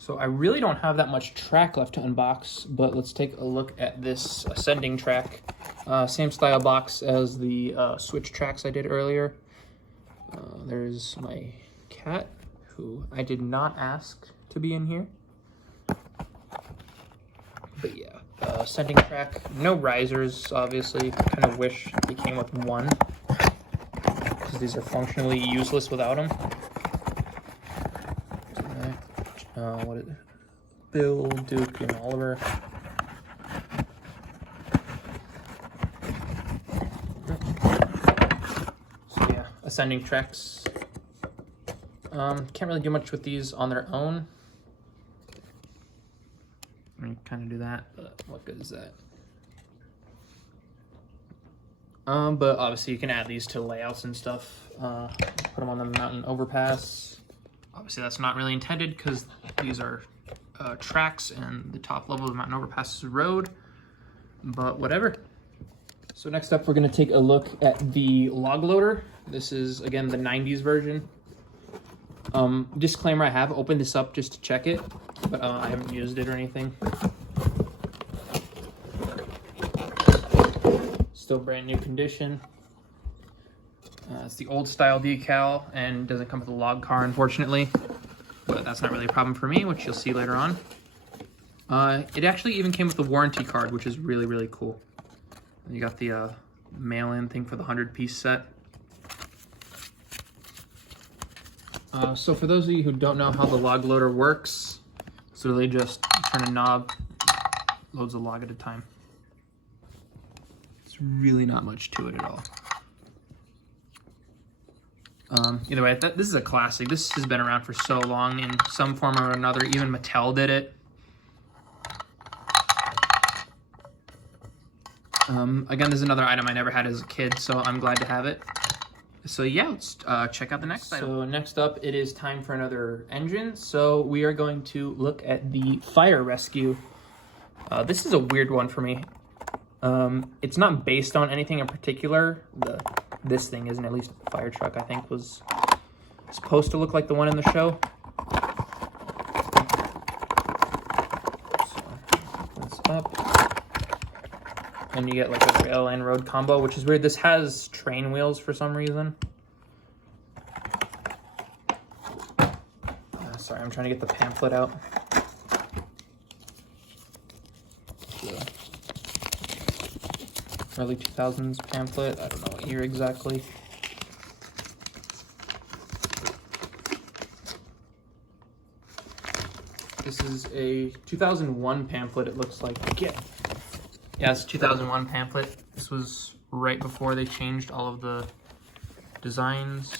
So I really don't have that much track left to unbox, but let's take a look at this ascending track. Same style box as the switch tracks I did earlier. There's my cat, who I did not ask to be in here. But yeah, ascending track, no risers, obviously. Kind of wish they came with one, because these are functionally useless without them. What is it? Bill, Duke, and Oliver. So yeah, ascending tracks. Can't really do much with these on their own. I mean, kind of do that, but what good is that? But obviously you can add these to layouts and stuff. Put them on the mountain overpass. Obviously that's not really intended because these are tracks and the top level of the mountain overpass is road, but whatever. So next up we're going to take a look at the log loader. This is again the 90s version. Disclaimer, I have opened this up just to check it, but I haven't used it or anything. Still brand new condition. It's the old style decal and doesn't come with a log car, unfortunately, but that's not really a problem for me, which you'll see later on. It actually even came with a warranty card, which is really, really cool. And you got the mail-in thing for the 100-piece set. So for those of you who don't know how the log loader works, it's literally just turn a knob, loads a log at a time. It's really not much to it at all. Either way, this is a classic. This has been around for so long in some form or another. Even Mattel did it. Again, this is another item I never had as a kid, so I'm glad to have it. So yeah, let's check out the next item. So next up, it is time for another engine. So we are going to look at the fire rescue. This is a weird one for me. It's not based on anything in particular. This thing isn't, at least fire truck I think was supposed to look like the one in the show. So this up, and you get like a rail and road combo, which is weird. This has train wheels for some reason. Sorry, I'm trying to get the pamphlet out. Early 2000s pamphlet. I don't know what year exactly. This is a 2001 pamphlet, it looks like. Yeah, it's 2001 pamphlet. This was right before they changed all of the designs.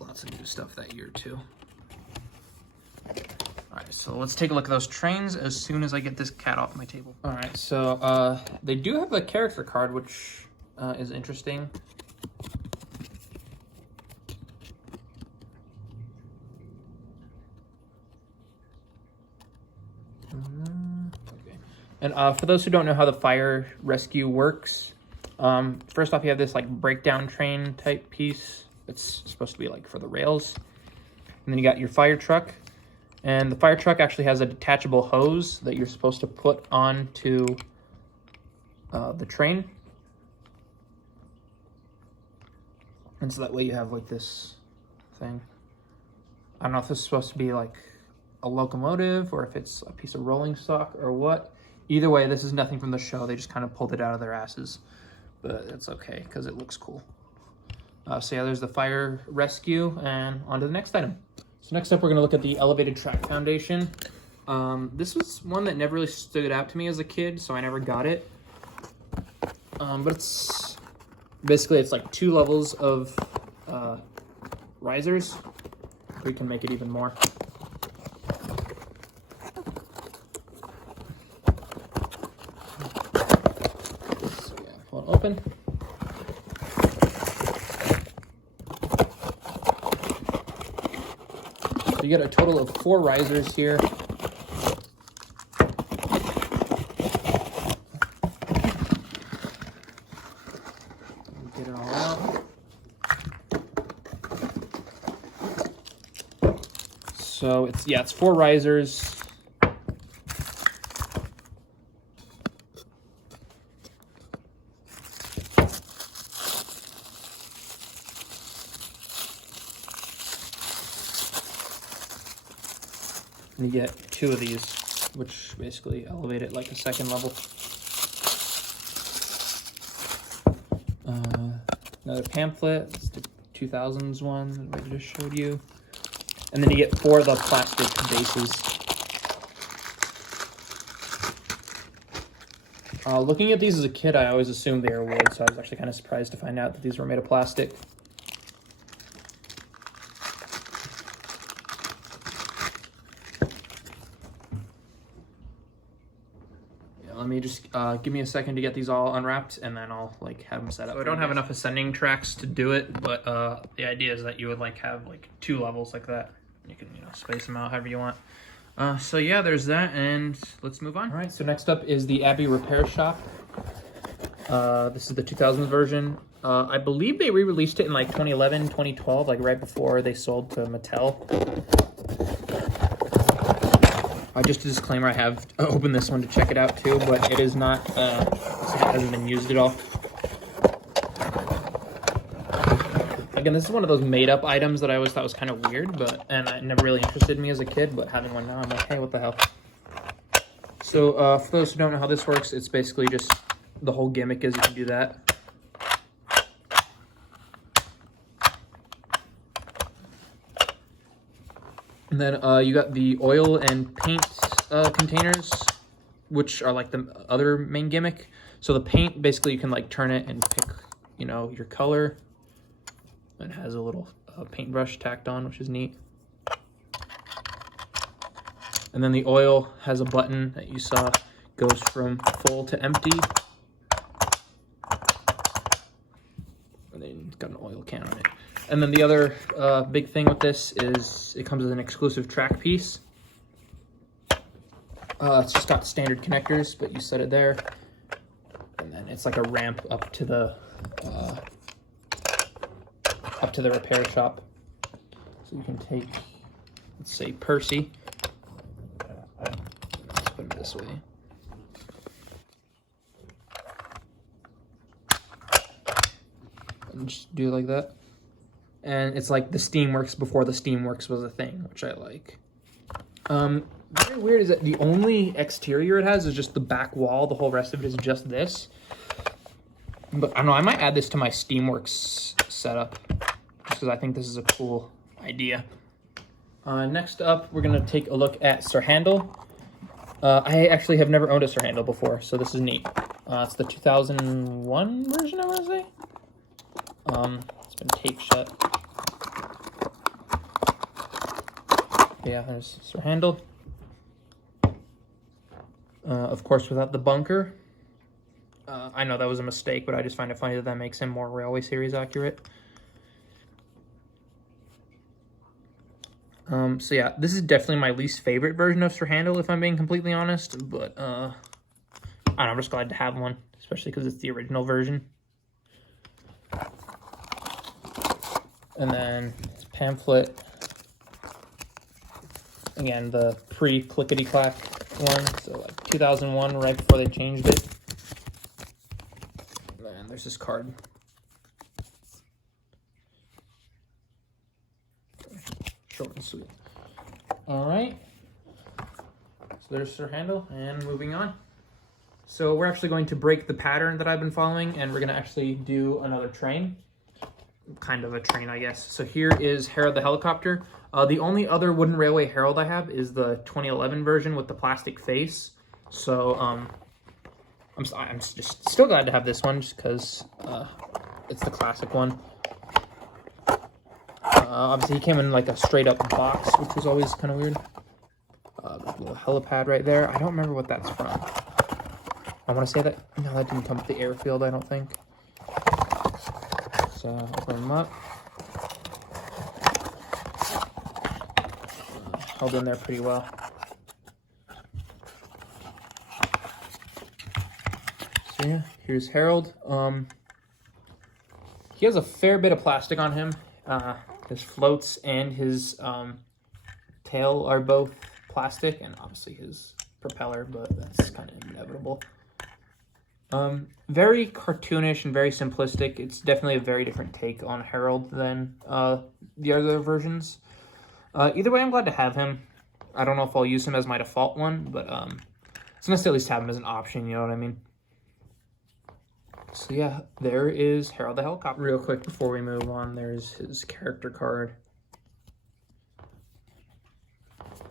Lots of new stuff that year too. Alright, so let's take a look at those trains as soon as I get this cat off my table. Alright, so they do have a character card, which is interesting. Okay. And for those who don't know how the fire rescue works, first off you have this like breakdown train type piece. It's supposed to be like for the rails. And then you got your fire truck. And the fire truck actually has a detachable hose that you're supposed to put onto the train. And so that way you have like this thing. I don't know if this is supposed to be like a locomotive or if it's a piece of rolling stock or what. Either way, this is nothing from the show. They just kind of pulled it out of their asses. But it's okay because it looks cool. So yeah, there's the fire rescue, and on to the next item. So next up, we're going to look at the elevated track foundation. This was one that never really stood out to me as a kid, so I never got it. But it's basically, it's like 2 levels of risers. We can make it even more. So yeah, pull it open. So you get a total of 4 risers here. Get it all out. So it's 4 risers. And you get 2 of these, which basically elevate it like a second level. Another pamphlet. It's the 2000s one that I just showed you. And then you get 4 of the plastic bases. Looking at these as a kid, I always assumed they were wood, so I was actually kind of surprised to find out that these were made of plastic. Let me just give me a second to get these all unwrapped, and then I'll like have them set up. So I don't have enough ascending tracks to do it, but the idea is that you would like have like 2 levels like that. You can space them out however you want. So yeah, there's that, and let's move on. All right, so next up is the Abbey Repair Shop. This is the 2000s version. I believe they re-released it in like 2011, 2012, like right before they sold to Mattel. Just a disclaimer, I have opened this one to check it out too, but it is not, it hasn't been used at all. Again, this is one of those made-up items that I always thought was kind of weird, and it never really interested me as a kid, but having one now, I'm like, hey, what the hell? So, for those who don't know how this works, it's basically just, the whole gimmick is you can do that. And then you got the oil and paint containers, which are like the other main gimmick. So the paint, basically you can like turn it and pick, your color. It has a little paintbrush tacked on, which is neat. And then the oil has a button that you saw goes from full to empty. And then it's got an oil can on it. And then the other big thing with this is it comes with an exclusive track piece. It's just got standard connectors, but you set it there. And then it's like a ramp up to the repair shop. So you can take, let's say, Percy. Let's put him this way. And just do it like that. And it's like the Steamworks before the Steamworks was a thing, which I like. Very weird is that the only exterior it has is just the back wall. The whole rest of it is just this. But I don't know, I might add this to my Steamworks setup, just because I think this is a cool idea. Next up, we're going to take a look at Sir Handel. I actually have never owned a Sir Handel before, so this is neat. It's the 2001 version, I want to say. It's been taped shut. Yeah, there's Sir Handel. Of course, without the bunker. I know that was a mistake, but I just find it funny that makes him more Railway Series accurate. So yeah, this is definitely my least favorite version of Sir Handel, if I'm being completely honest. But I don't know, I'm just glad to have one, especially because it's the original version. And then it's pamphlet. Again, the pre-clickety-clack one, so like 2001, right before they changed it. And there's this card. Short and sweet. All right. So there's Sir Handel, and moving on. So we're actually going to break the pattern that I've been following, and we're going to actually do another train. Kind of a train, I guess. So here is Harold the Helicopter. The only other wooden railway Harold I have is the 2011 version with the plastic face. So I'm just still glad to have this one, just because it's the classic one. Obviously, he came in like a straight up box, which was always kind of weird. A little helipad right there. I don't remember what that's from. I want to say that, no, that didn't come with the airfield, I don't think. So, open them up. Held in there pretty well. So yeah, here's Harold. He has a fair bit of plastic on him. His floats and his tail are both plastic, and obviously his propeller, but that's kind of inevitable. Very cartoonish and very simplistic. It's definitely a very different take on Harold than the other versions. Either way, I'm glad to have him. I don't know if I'll use him as my default one, but it's nice to at least have him as an option, you know what I mean? So yeah, there is Harold the Helicopter. Real quick before we move on, there's his character card.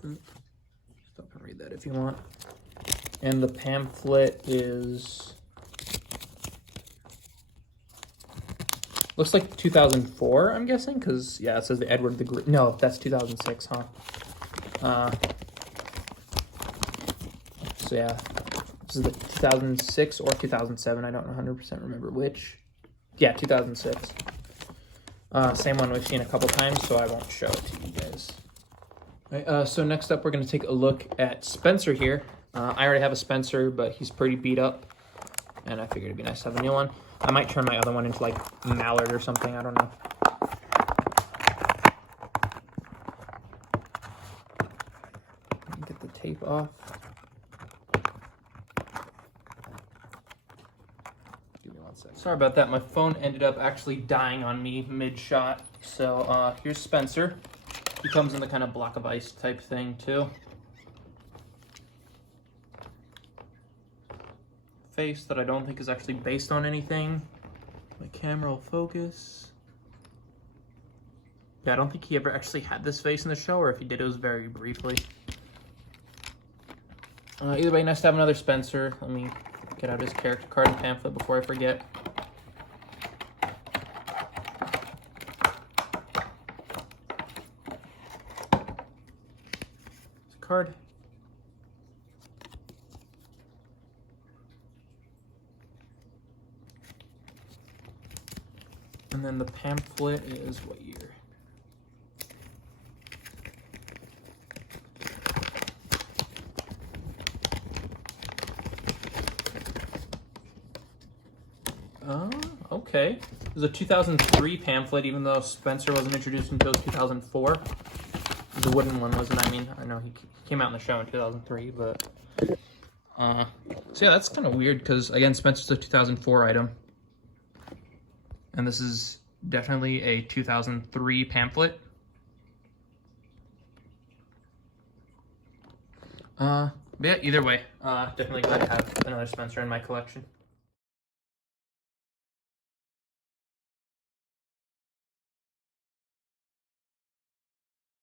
Stop and read that if you want. And the pamphlet is... looks like 2004, I'm guessing, because, yeah, it says the Edward the Great. No, that's 2006, huh? So, yeah, this is the 2006 or 2007. I don't 100% remember which. Yeah, 2006. Same one we've seen a couple times, so I won't show it to you guys. All right, so next up, we're going to take a look at Spencer here. I already have a Spencer, but he's pretty beat up, and I figured it'd be nice to have a new one. I might turn my other one into, like, Mallard or something. I don't know. Get the tape off. Give me 1 second. Sorry about that. My phone ended up actually dying on me mid-shot. So, here's Spencer. He comes in the kind of block of ice type thing, too. Face that I don't think is actually based on anything. My camera will focus. Yeah, I don't think he ever actually had this face in the show, or if he did, it was very briefly. Either way, nice to have another Spencer. Let me get out his character card and pamphlet before I forget. Card. And then the pamphlet is what year? Okay. There's a 2003 pamphlet, even though Spencer wasn't introduced until 2004. The wooden one wasn't, I mean, I know he came out in the show in 2003, but... so yeah, that's kind of weird, because, again, Spencer's a 2004 item. And this is definitely a 2003 pamphlet. But yeah, either way, definitely glad to have another Spencer in my collection.